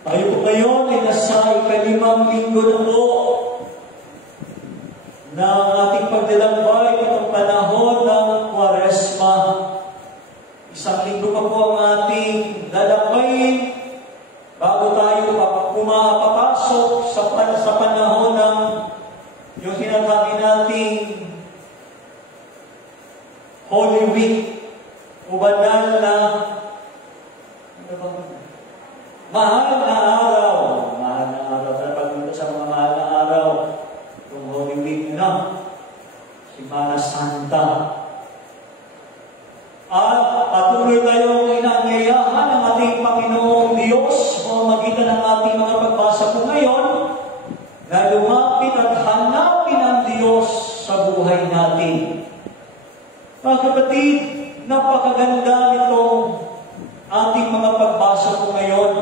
Tayo po ngayon ay nasa ika-5 linggo na po ng ating paglalakbay itong panahon ng Kwaresma. Isang linggo pa po ang ating lalakbayin bago tayo pumapapasok sa panahon ng yung sinasabi nating Holy Week o banal na mahal na araw. Mahal na araw. Pagpunta sa mga mahal na araw, itong Holy Week na, Semana Santa. At patuloy tayong inaanyayahan ng ating Panginoong Diyos sa pamamagitan ng ating mga pagbasa po ngayon na lumapit at hanapin ang Diyos sa buhay natin. Mga kapatid, napakaganda nitong ating mga pagbasa po ngayon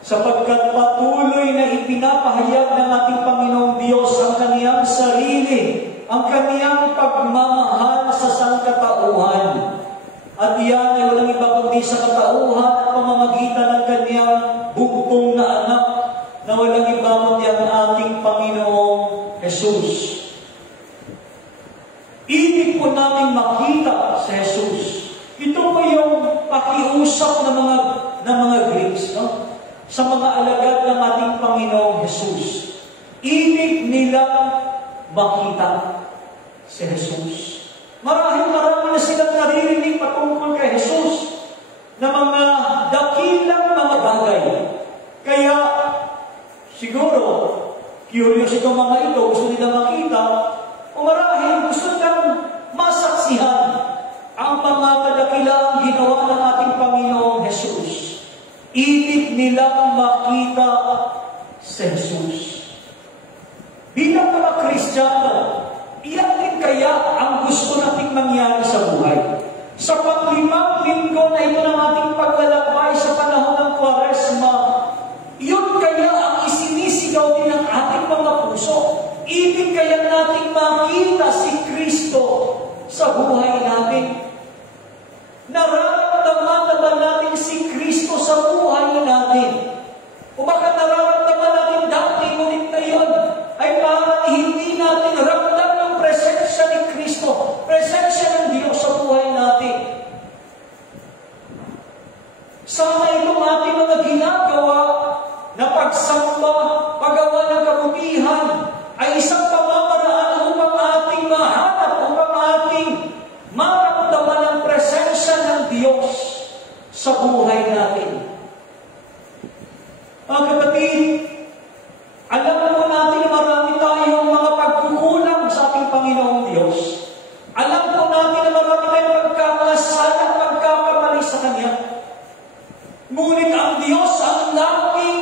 sapagkat patuloy na ipinapahayag ng ating Panginoong Diyos ang kaniyang sarili, ang kaniyang pagmamahal sa sangkatauhan. At iyan ay walang iba kundi sa katauhan at pamamagitan ng kaniyang bugtong na anak na walang iba kundi ang ating Panginoong Jesus. Ibig po namin makita sa Jesus. Ito po yung pakiusap ng mga Greeks, no? Sa mga alagad ng ating Panginoong Jesus. Ibig nilang makita si Jesus. Marami na silang naririnig patungkol kay Jesus na mga dakilang mga bagay. Kaya siguro, curious itong mga ito, gusto nila makita, o marahil gusto nilang masaksihan ang mga kadakilang ginawa ng ating Panginoong Jesus. Ibig nilang makita si Jesus. Bilang mga Kristiyano, iyan din kaya ang gusto nating mangyari sa buhay. Sa pang-5 linggo na ito ng ating paglalakbay sa panahon ng Kwaresma, iyon kaya ang isinisigaw din ng ating mga puso. Ibig kaya nating makita si Kristo sa buhay natin. Nararamdaman na ba natin si Kristo sa buhay natin? O baka nararamdaman natin dati, ngunit ngayon ay parang hindi natin ramdam ng presensya ni Kristo, presensya ng Diyos sa buhay natin. Sana itong ating mga ginagawa na pagsamba, paggawa ng kabutihan, ay isang pamamaraan upang ating mahanap, upang ating maramdaman ang presensya ng Diyos sa buhay natin. Mga kapatid, alam po natin na marami tayong mga pagkukulang sa ating Panginoong Diyos. Alam po natin na marami tayong pagkakasala, pagkakamali sa Kanya. Ngunit ang Diyos ang laging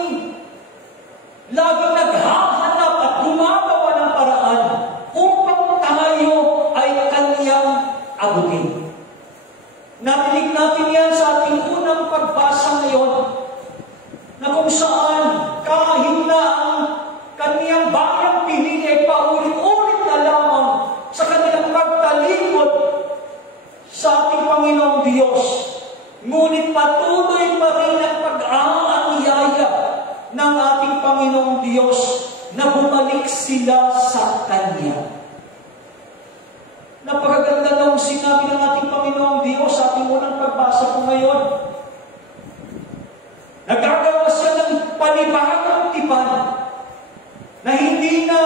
naghahanap at gumagawa ng paraan upang tayo ay Kanyang abutin. Natinig natin yan sa ating unang pagbasa ngayon na kung saan kahit na ang Kanyang bayang pinili ay paulit-ulit na lamang sa kanilang pagtalikod sa ating Panginoong Diyos. Ngunit patuloy pa rin ang pag-aanyaya ng ating Panginoong Diyos na bumalik sila sa Kanya. Napakaganda ng sinabi ng ating Panginoong Diyos sa ating unang pagbasa po ngayon. Nagkagawa siya ng panibagong tipan na hindi na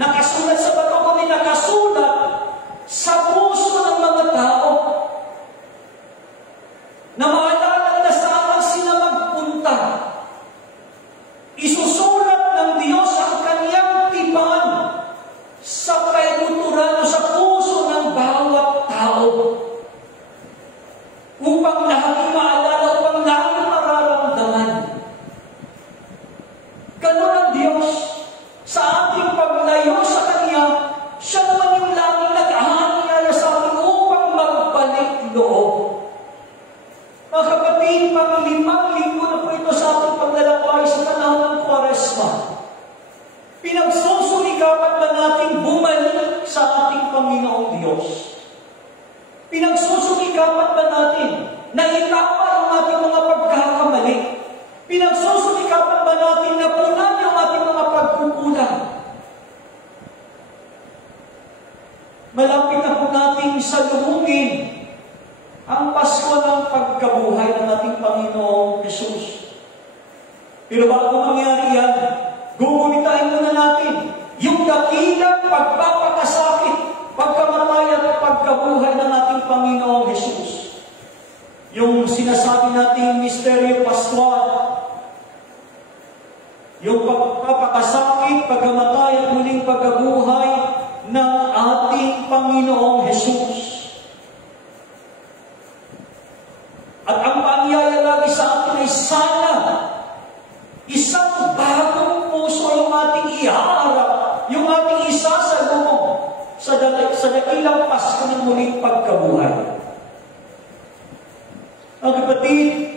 nakasulat sa bato, kundi nakasulat sa puso ng mga tao na maalala na saan sila magpunta. Isusulat ng Diyos ang Kanyang tipan sa kaibuturan o sa puso ng bawat tao upang lagi maalala, upang lagi mararamdaman. Ganun Sinusumikapan ba natin na punan yung ating mga pagkukulang? Malapit na po natin salubungin ang Pasko ng pagkabuhay ng ating Panginoong Hesus. Pero bago mangyari yan, gugunitain muna natin yung dakilang pagpapakasakit, pagkamatay at pagkabuhay ng ating Panginoong Hesus. Yung sinasabi nating misteryo Pascual, yung pagpapakasakit, pagkamatay at muling pagkabuhay ng ating Panginoong Hesus. At ang paanyaya lagi sa atin ay sana isang bagong puso yung ating ihaharap, yung ating isasalubong sa dakilang Pasko ng muling pagkabuhay. Ang kapatid,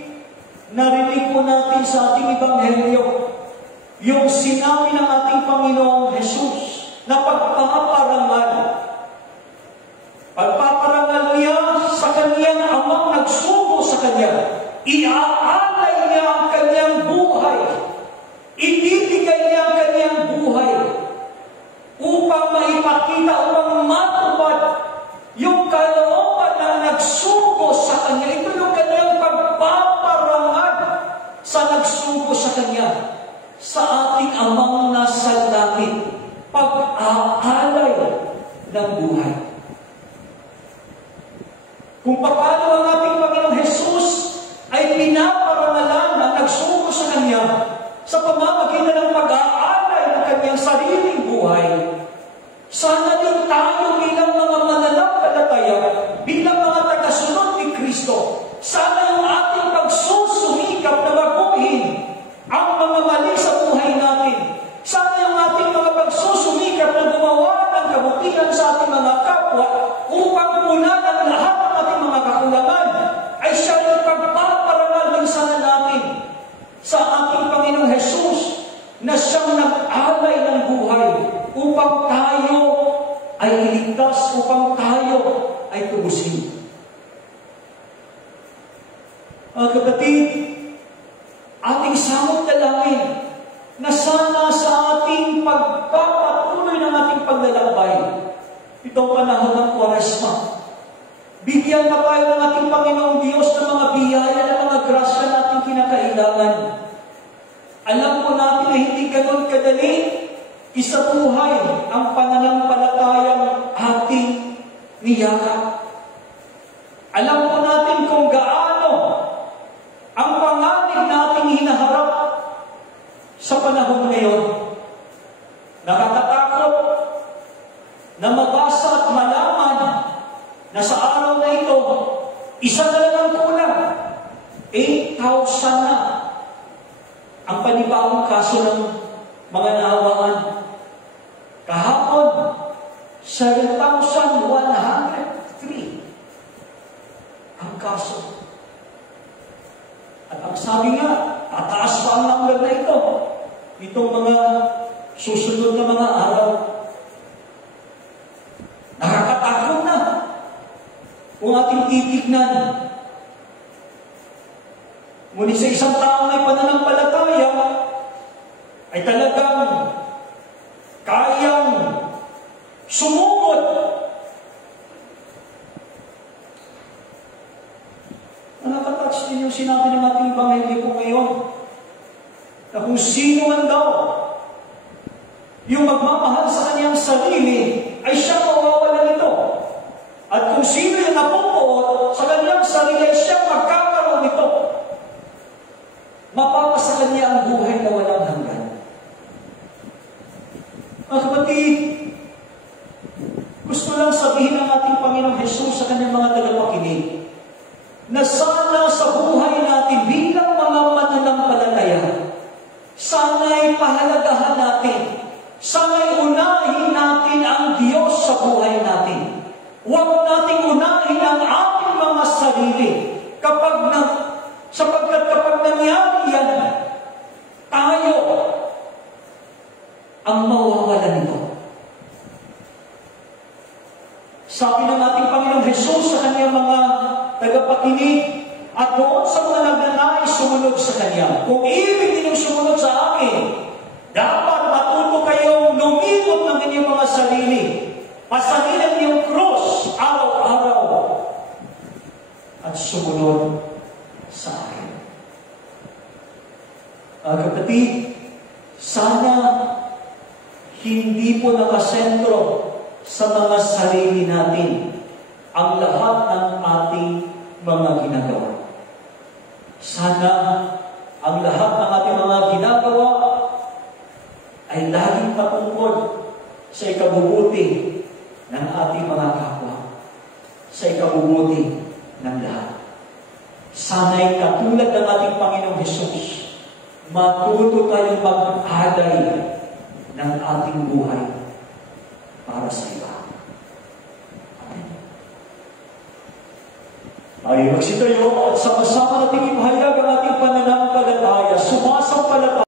narinig po natin sa ating Ebanghelyo yung sinabi ng ating Panginoong Hesus na pagpaparangal niya sa kanyang amang nagsugo sa kanya. Iaalay niya ang kanyang buhay. Ibibigay niya ang kanyang buhay upang maipakita, upang matupad yung kalooban na nagsugo sa kanya. Ito yung kanyang pagpaparangal sa nagsugo sa kanya. Sa ating amang nasa langit, pag-aalay ng buhay. Kung paano ang ating Panginoong Hesus ay pinaparangalan na nagsugo sa Kanya sa pamamagitan ng pag-aalay ng Kanyang sariling buhay, sana din tayo bilang mga mananampalataya, bilang mga tagasunod ni Kristo, sana yung ating pagsusumikap na baguhin ang mga mali sa buhay natin. Sana yung ating mga pagsusumikap na gumawa ng kabutihan sa ating mga kapwa upang punan ang lahat ng ating mga kakulangan ay siya yung pagpaparangal din sana natin sa ating Panginoong Hesus na siyang nag-alay ng buhay upang tayo ay iligtas, upang tayo ay tubusin. Mga kapatid, ating samot dalangin na sana sa ating pagpapatuloy ng ating paglalakbay, itong panahon ng Kwaresma, bigyan pa tayo ng ating Panginoong Diyos ng mga biyaya, ng mga grasya natin kinakailangan. Alam po natin na hindi ganun kadali isabuhay ang pananampalatayang ating niyakap. Alam po natin kung gaano ang panganib nating hinaharap sa panahon ngayon. Nakakatakot na mabasa at malaman na sa araw na ito, isa na lang ang kulang. 8,000 na ang panibagong kaso ng mga nahawaan. Kahapon, 7,103 ang kaso. At ang sabi nga, tataas pa ang number na ito. Itong mga susunod na mga araw. Nakakatakot na kung ating titignan. Ngunit sa isang taong may pananampalataya, ay talagang kayang sumugod. Nakaka-touch din yung sinabi ng ating Ebanghelyo ko ngayon, na kung sino man daw yung magmamahal sa kanyang sarili, ay siya mawawala nito. At kung sino yung napupuot sa kanyang sarili, ay siya magkakaroon nito. Mapapasa kanya ang buhay na walang hanggan. Mga kapatid, gusto lang sabihin ng ating Panginoong Hesus sa kanyang mga tagapakinig, na sana sa buhay natin bilang mga mananampalataya, sana'y pahalagahan natin, sana'y unahin natin ang Diyos sa buhay natin. Huwag nating unahin ang ating mga sarili sapagkat kapag nangyari yan, tayo ang mawawala nito. Sabi ng ating Panginoong Hesus sa kanyang mga tagapakinig at doon sa mga nagnanais sumunod sa Kanya, kung ibig ninyong Dapat matuto kayong lumikot ng inyong mga sarili. Pasanin ang iyong krus araw-araw at sumunod sa akin. Kapatid, sana hindi po nakasentro sa mga sarili natin ang lahat ng ating mga ginagawa. Sana ang lahat ng ating mga ginagawa ay laging patungkol sa ikabubuti ng ating mga kapwa, sa ikabubuti ng lahat. Sana'y katulad ng ating Panginoong Hesus, matuto tayong mag-alay ng ating buhay para sa iba. Amen. Tayo magsitayo at sama-sama nating ipahayag ang ating pananampalataya, sumasampalataya